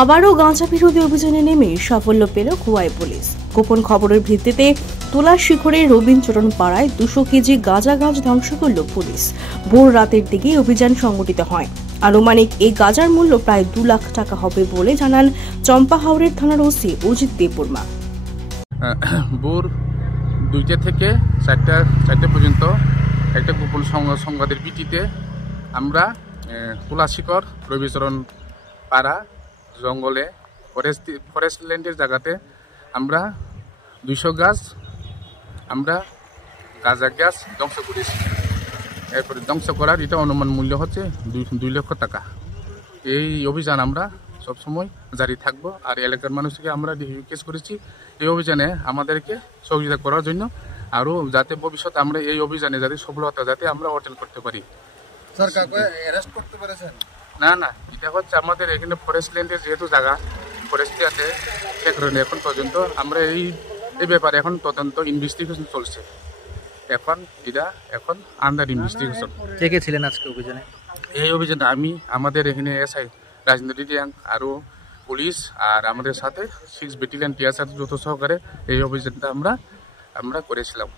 আবারও গাঁজা বিরোধী অভিযানে নেমে সাফল্য পেল খোয়াই পুলিশ। গোপন খবরের ভিত্তিতে তোলা শিখরের রবীন্দ্রচরণ পাড়ায় 200 কেজি গাঁজা গাছ ধ্বংস করল পুলিশ। ভোর রাতের দিকে অভিযান সংগঠিত হয়। আনুমানিক এই গাঁজার মূল্য প্রায় 2 লাখ টাকা হবে বলে জানান চম্পা হাওড়ের থানার ওসি অজিত দেববর্মা। ভোর 2টা থেকে 4টা পর্যন্ত একটা গোপন সংবাদের ভিত্তিতে আমরা তোলা শিখর রবীন্দ্রচরণ পাড়া জঙ্গলে ফরেস্ট ল্যান্ডের জায়গাতে আমরা 200 গাছ আমরা গাঁজা গাছ ধ্বংস করেছি। এরপরে ধ্বংস করার এটা অনুমান মূল্য হচ্ছে 2 লক্ষ টাকা। এই অভিযান আমরা সবসময় জারি থাকবো। আর এলাকার মানুষকে আমরা রিকোয়েস্ট করেছি এই অভিযানে আমাদেরকে সহযোগিতা করার জন্য, আরও যাতে ভবিষ্যতে আমরা এই অভিযানে যাতে সফলতা যাতে আমরা অর্জন করতে পারি। স্যার কাউকে অ্যারেস্ট করতে পেরেছেন? না, এটা হচ্ছে আমাদের এখানে ফরেস্ট ল্যান্ডের যেহেতু জায়গা ফরেস্টে আছে, সে কারণে এখন পর্যন্ত আমরা এই ব্যাপারে এখন তদন্ত ইনভেস্টিগেশন চলছে। এখন আন্ডার ইনভেস্টিগেশন। কে ছিলেন আজকে অভিযানে? এই অভিযানে আমি, আমাদের এখানে এসআই রাজনীতি গ্যাং, আরও পুলিশ, আর আমাদের সাথে 6 ব্যাটালিয়ন টিয়ার সাথে যৌথ সহকারে এই অভিযানটা আমরা করেছিলাম।